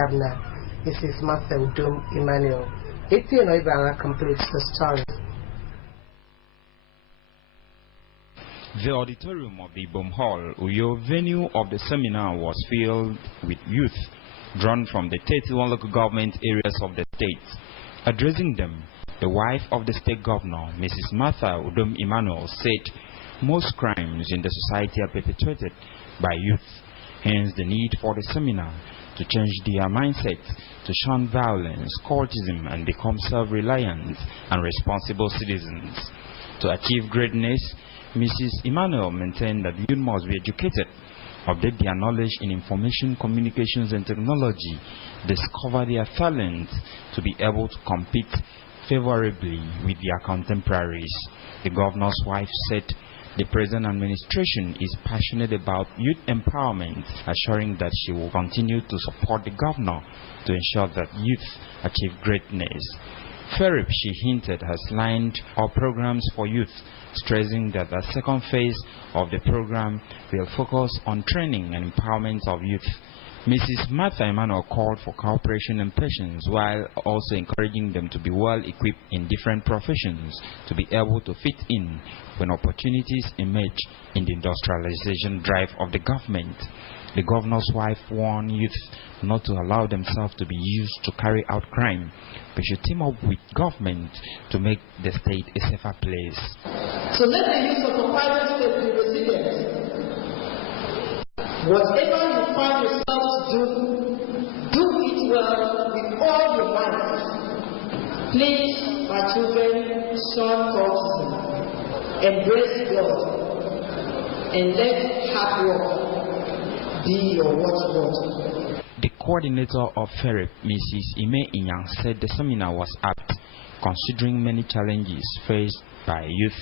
Governor, Mrs. Martha Udom Emmanuel. Etienne Oibanga completes the story. The auditorium of the Ibom Hall, Uyo venue of the seminar, was filled with youth drawn from the 31 local government areas of the state. Addressing them, the wife of the state governor, Mrs. Martha Udom Emmanuel, said most crimes in the society are perpetrated by youth, hence the need for the seminar to change their mindset, to shun violence, cultism, and become self-reliant and responsible citizens. To achieve greatness, Mrs. Emmanuel maintained that youth must be educated, update their knowledge in information, communications, and technology, discover their talents to be able to compete favorably with their contemporaries. The governor's wife said the present administration is passionate about youth empowerment, assuring that she will continue to support the governor to ensure that youth achieve greatness. FERIP, she hinted, has lined up programs for youth, stressing that the second phase of the program will focus on training and empowerment of youth. Mrs. Martha Emmanuel called for cooperation and patience, while also encouraging them to be well equipped in different professions to be able to fit in when opportunities emerge in the industrialization drive of the government. The governor's wife warned youth not to allow themselves to be used to carry out crime, but should team up with government to make the state a safer place. So let the youth of the private state be resilient. Whatever you find yourself to do it well with all your might. Please, my children, shun cultism, embrace God, and let hard work be your watchword. The coordinator of FERIP, Mrs. Ime Inyang, said the seminar was apt, considering many challenges faced by youth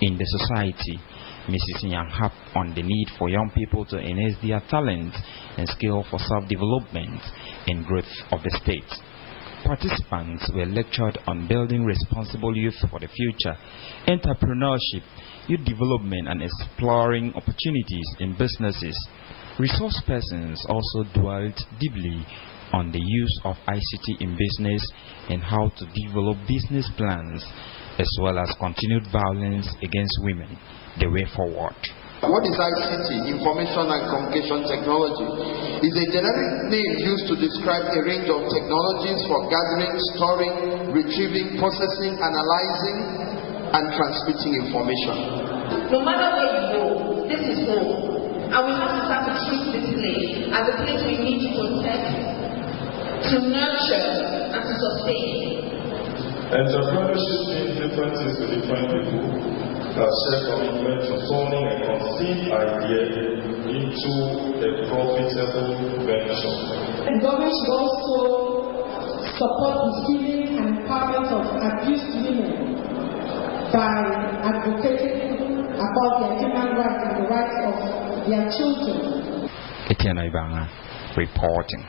in the society. Mrs. Inyang harped on the need for young people to enhance their talent and skill for self-development and growth of the state. Participants were lectured on building responsible youth for the future, entrepreneurship, youth development, and exploring opportunities in businesses. Resource persons also dwelled deeply on the use of ICT in business and how to develop business plans, as well as continued violence against women, the way forward. What is ICT, Information and Communication Technology? Is a generic name used to describe a range of technologies for gathering, storing, retrieving, processing, analyzing, and transmitting information. No matter where you go, this is home. And we have to start to treat this place as a place we need to protect, to nurture, and to sustain. Entrepreneurship means different things to different people. Share commitment to turning a conceived idea into a profitable venture. And government should also support the healing and empowerment of abused women by advocating about their human rights and the rights of their children. Etienne Oibanga reporting.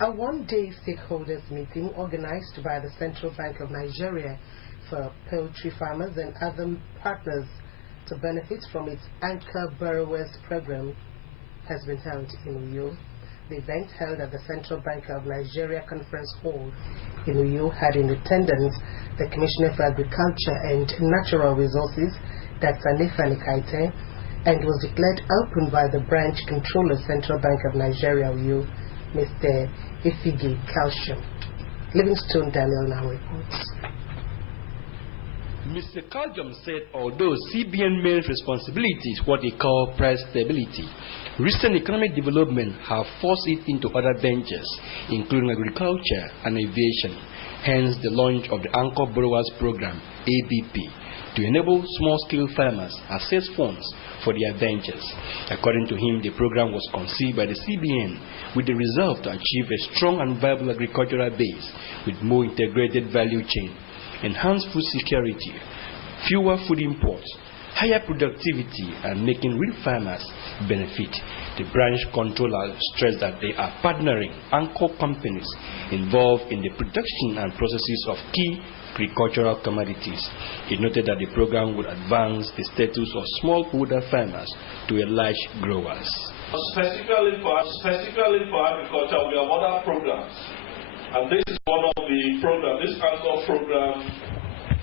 A one-day stakeholders meeting organized by the Central Bank of Nigeria for poultry farmers and other partners to benefit from its Anchor Borrowers Program has been held in Uyo. The event, held at the Central Bank of Nigeria Conference Hall in Uyo, had in attendance the Commissioner for Agriculture and Natural Resources, Dr. Nifani Kaite, and was declared open by the branch controller, Central Bank of Nigeria, Uyo, Mr. Ifigi Calcium. Livingstone Daniel now reports. Mr. Kaljam said although CBN main responsibility is what they call price stability, recent economic development have forced it into other ventures, including agriculture and aviation, hence the launch of the Anchor Borrowers Program, ABP, to enable small-scale farmers access funds for their ventures. According to him, the program was conceived by the CBN with the resolve to achieve a strong and viable agricultural base with more integrated value chain, enhanced food security, fewer food imports, higher productivity, and making real farmers benefit. The branch controller stressed that they are partnering anchor companies involved in the production and processes of key agricultural commodities. He noted that the program would advance the status of smallholder farmers to large growers. Specifically for agriculture, we have other programs. And this is one of the programs, this anchor program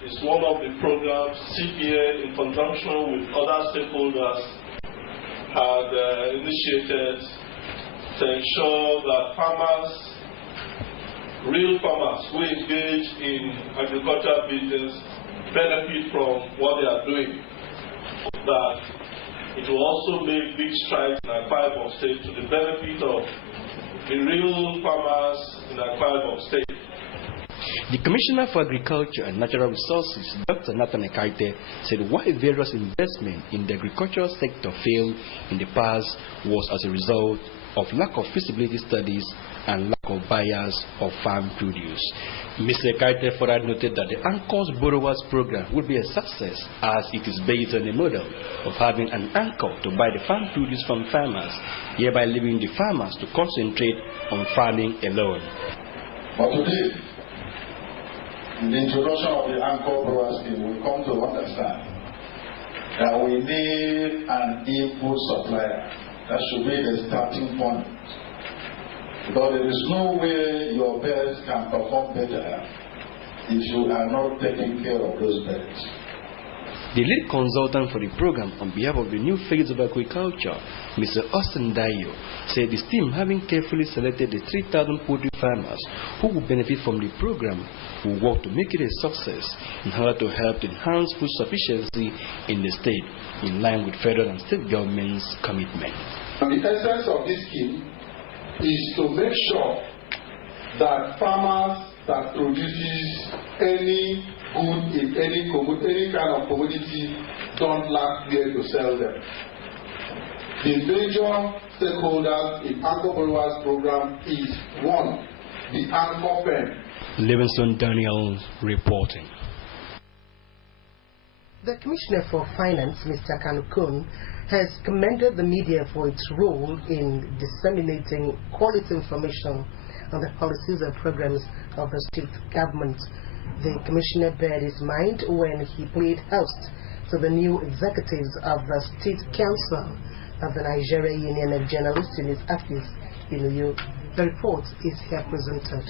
is one of the programs CBN in conjunction with other stakeholders had initiated to ensure that farmers, real farmers who engage in agricultural business benefit from what they are doing. That it will also make big strides in Akwa Ibom State to the benefit of the real farmers in Akwa Ibom State. The Commissioner for Agriculture and Natural Resources, Dr. Nathan Ekaite, said why various investment in the agricultural sector failed in the past was as a result of lack of feasibility studies and lack of buyers of farm produce. Mr. Ekaite further noted that the Anchor's Borrowers Program would be a success as it is based on a model of having an anchor to buy the farm produce from farmers, hereby leaving the farmers to concentrate on farming alone. But today, in the introduction of the Anchor Borrowers Scheme, we come to understand that we need an input supplier. That should be the starting point. Because there is no way your birds can perform better if you are not taking care of those birds. The lead consultant for the program on behalf of the new phase of agriculture, Mr. Austin Dayo, said his team, having carefully selected the 3,000 poultry farmers who will benefit from the program, will work to make it a success in order to help enhance food sufficiency in the state, in line with federal and state government's commitment. And the essence of this scheme is to make sure that farmers that produces any good in any kind of commodity don't lack where to sell them. The major stakeholders in Anchor Borrowers Program is one, the Anchor Pen. Livingston Daniel reporting. The Commissioner for Finance, Mr. Kanukun, has commended the media for its role in disseminating quality information on the policies and programs of the state government. The Commissioner bared his mind when he played host to the new executives of the State Council of the Nigeria Union of Journalists in his office in Uyo. The report is here presented.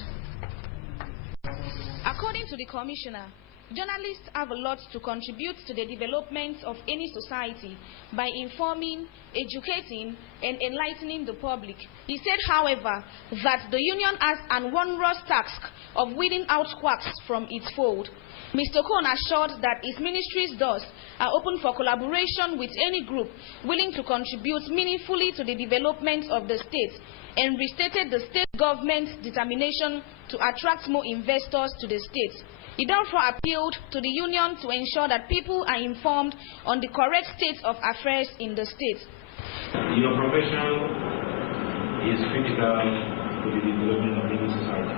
According to the Commissioner, journalists have a lot to contribute to the development of any society by informing, educating, and enlightening the public. He said, however, that the union has an onerous task of weeding out quacks from its fold. Mr. Kohn assured that his ministry's doors are open for collaboration with any group willing to contribute meaningfully to the development of the state, and restated the state government's determination to attract more investors to the state. He therefore appealed to the union to ensure that people are informed on the correct state of affairs in the state. Your profession is critical to the development of any society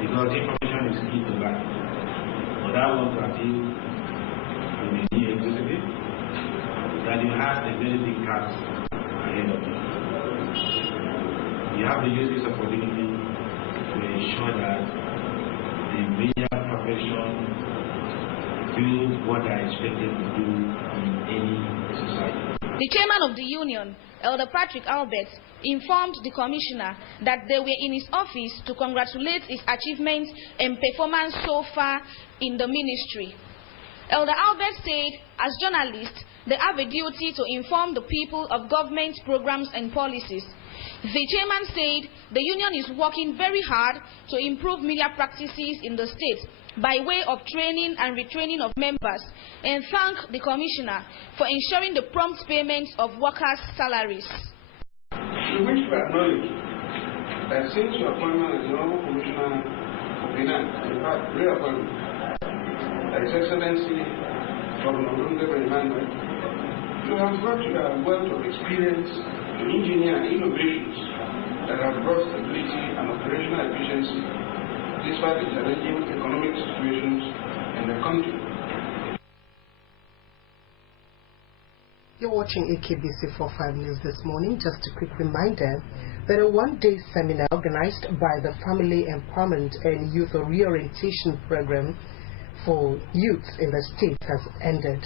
because information is key to life. But I want to appeal to the new executive that you have a very big task ahead of you. You have to use this opportunity to ensure that the media profession do what they are expected to do in any society. The chairman of the union, Elder Patrick Albert, informed the commissioner that they were in his office to congratulate his achievements and performance so far in the ministry. Elder Albert said, as journalists, they have a duty to inform the people of government programs and policies. The chairman said the union is working very hard to improve media practices in the state by way of training and retraining of members, and thanked the commissioner for ensuring the prompt payment of workers' salaries. We wish to acknowledge that since your appointment as the Honorable Commissioner of Finance, in fact, reappointment, that His Excellency Governor Olundebe Emmanuel, you have brought your wealth of experience to engineer innovations that have brought stability and operational efficiency despite the challenging economic situations in the country. You're watching AKBC 45 News this morning. Just a quick reminder that a one-day seminar organized by the Family Empowerment and Youth Reorientation Program for youth in the state has ended,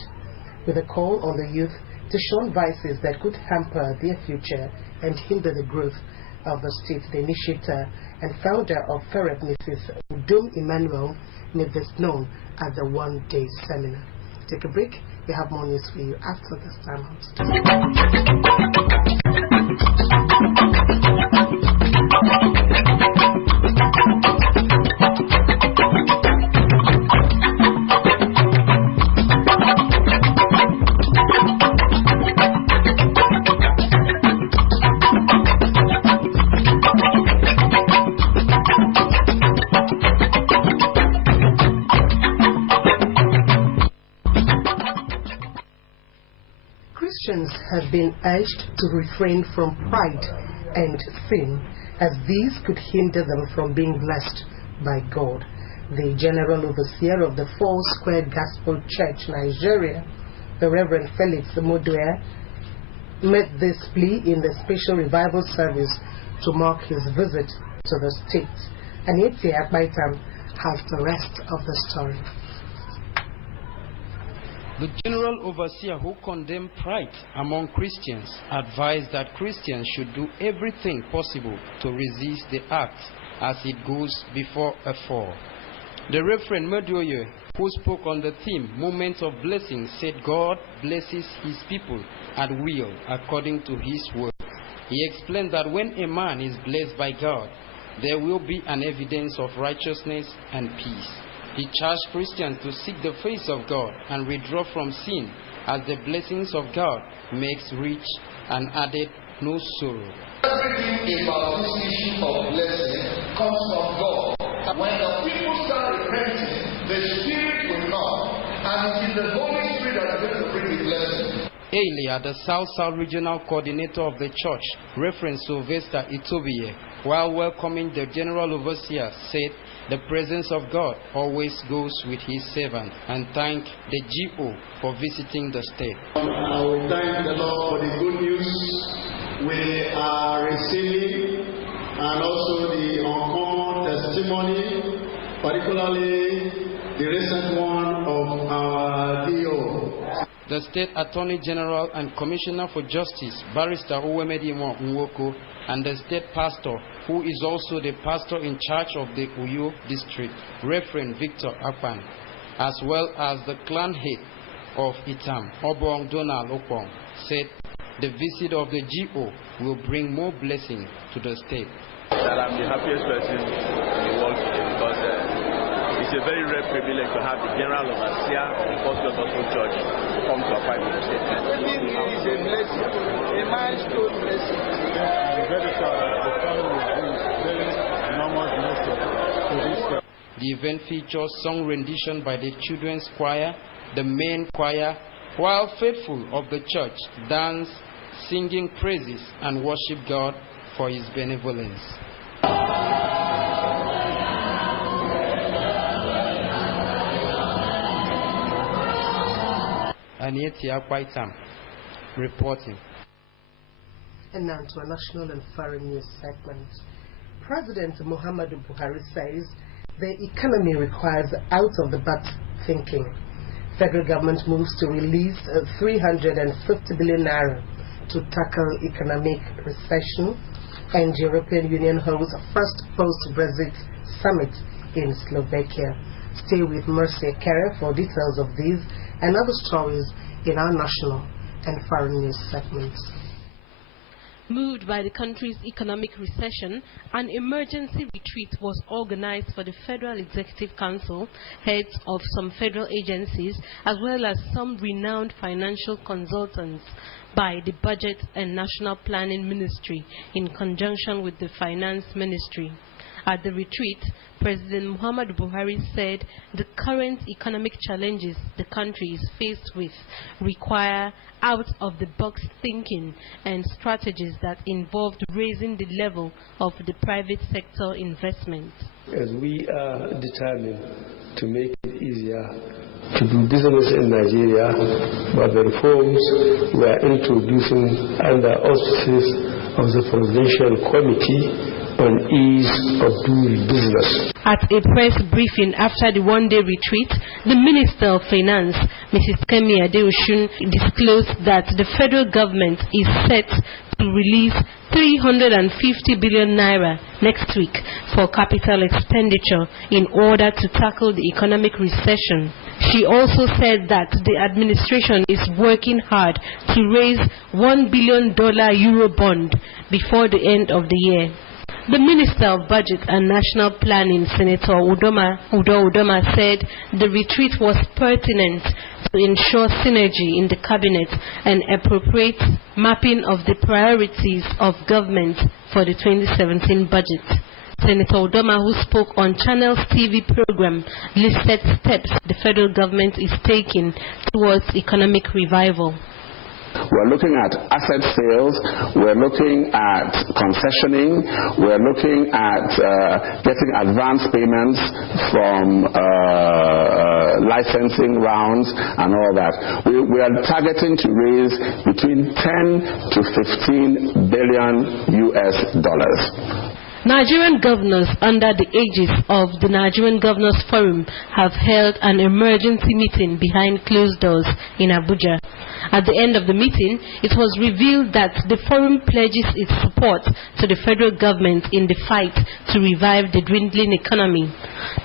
with a call on the youth to shun vices that could hamper their future and hinder the growth of the state. The initiator and founder of FEREP, Mrs. Udom Emmanuel, made this known at the one-day seminar. Take a break. We have more news for you after this time out. Christians have been urged to refrain from pride and sin, as these could hinder them from being blessed by God. The General Overseer of the Four Square Gospel Church, Nigeria, the Reverend Felix Modoya, made this plea in the special revival service to mark his visit to the state. Anyetia Akbaitam has the rest of the story. The General Overseer, who condemned pride among Christians, advised that Christians should do everything possible to resist the act as it goes before a fall. The Reverend Modoye, who spoke on the theme Moments of Blessing, said God blesses his people at will according to his word. He explained that when a man is blessed by God, there will be an evidence of righteousness and peace. He charged Christians to seek the face of God and withdraw from sin, as the blessings of God makes rich and added no sorrow. Everything about this issue of blessing comes from God. When the people start repenting, the Spirit will come, and it is the Holy Spirit that is going to bring the blessing. Earlier, the South-South Regional Coordinator of the Church, Reverend Sylvester Itobie, while welcoming the General Overseer, said the presence of God always goes with his servant, and thanked the GO for visiting the state. I will thank the Lord for the good news we are receiving, and also the uncommon testimony, particularly the recent one of our DO. The State Attorney General and Commissioner for Justice, Barrister Owemedi Nwoko, and the State Pastor, who is also the pastor in charge of the Uyo district, Reverend Victor Akpan, as well as the clan head of Itam, Obong Donald Okpong, said the visit of the GO will bring more blessing to the state. That I'm the happiest person in the world today, because it's a very rare privilege to have the General Overseer of the Four Square Gospel Church come to apply for the state. I think it is a blessing, a milestone blessing. I'm very proud that the family is very enormous blessing to this. The event features song rendition by the children's choir, the main choir, while faithful of the church dance, singing praises and worship God for his benevolence. Anyetia Akbaitam reporting. And now to a national and foreign news segment. President Muhammadu Buhari says the economy requires out-of-the-box thinking. Federal government moves to release 350 billion naira to tackle economic recession, and European Union holds first post-Brexit summit in Slovakia. Stay with Mercy Kere for details of these and other stories in our national and foreign news segments. Moved by the country's economic recession, an emergency retreat was organized for the Federal Executive Council, heads of some federal agencies, as well as some renowned financial consultants by the Budget and National Planning Ministry in conjunction with the Finance Ministry. At the retreat, President Muhammadu Buhari said the current economic challenges the country is faced with require out-of-the-box thinking and strategies that involve raising the level of the private sector investment. As we are determined to make it easier to do business in Nigeria, but the reforms we are introducing under auspices of the Presidential Committee on ease of doing business. At a press briefing after the one-day retreat, the Minister of Finance, Mrs. Kemi Adeosun, disclosed that the federal government is set to release 350 billion naira next week for capital expenditure in order to tackle the economic recession. She also said that the administration is working hard to raise $1 billion Euro bond before the end of the year. The Minister of Budget and National Planning, Senator Udo Udoma, said the retreat was pertinent to ensure synergy in the cabinet and appropriate mapping of the priorities of government for the 2017 budget. Senator Udoma, who spoke on Channel's TV program, listed steps the federal government is taking towards economic revival. We're looking at asset sales, we're looking at concessioning, we're looking at getting advance payments from licensing rounds and all that. We are targeting to raise between 10 to 15 billion US dollars. Nigerian governors under the aegis of the Nigerian Governors Forum have held an emergency meeting behind closed doors in Abuja. At the end of the meeting, it was revealed that the forum pledges its support to the federal government in the fight to revive the dwindling economy.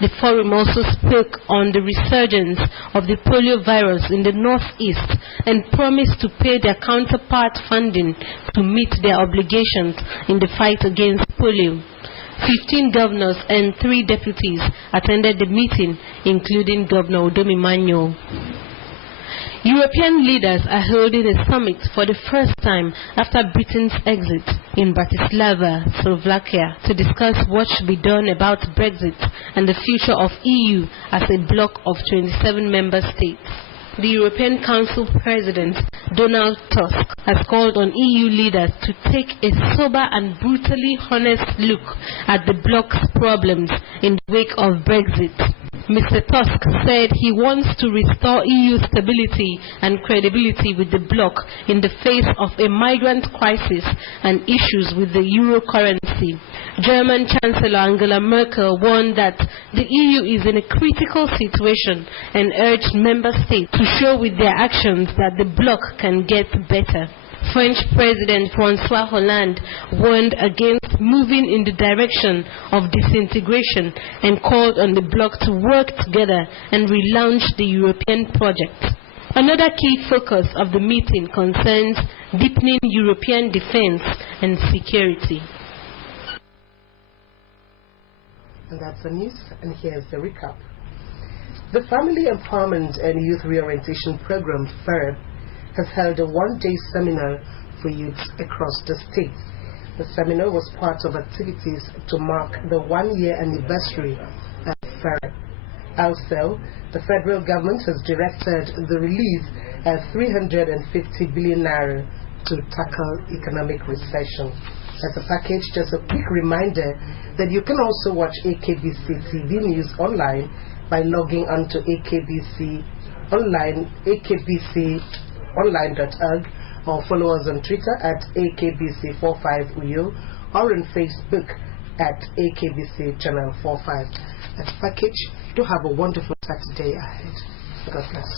The forum also spoke on the resurgence of the polio virus in the northeast and promised to pay their counterpart funding to meet their obligations in the fight against polio. 15 governors and 3 deputies attended the meeting, including Governor Udomi Manyo. European leaders are holding a summit for the first time after Britain's exit in Bratislava, Slovakia, to discuss what should be done about Brexit and the future of EU as a bloc of 27 member states. The European Council President, Donald Tusk, has called on EU leaders to take a sober and brutally honest look at the bloc's problems in the wake of Brexit. Mr. Tusk said he wants to restore EU stability and credibility with the bloc in the face of a migrant crisis and issues with the euro currency. German Chancellor Angela Merkel warned that the EU is in a critical situation and urged member states to show with their actions that the bloc can get better. French President François Hollande warned against moving in the direction of disintegration and called on the bloc to work together and relaunch the European project. Another key focus of the meeting concerns deepening European defense and security. And that's the news, and here's the recap. The Family Empowerment and Youth Reorientation Program, FERB, has held a one-day seminar for youths across the state. The seminar was part of activities to mark the one-year anniversary of FERB. Also, the federal government has directed the release of 350 billion naira to tackle economic recession. As a package, just a quick reminder that you can also watch AKBC TV News online by logging onto AKBC online, akbconline.org, or follow us on Twitter at AKBC45Uyo or on Facebook at AKBC Channel 45. As a package, do have a wonderful Saturday ahead. God bless.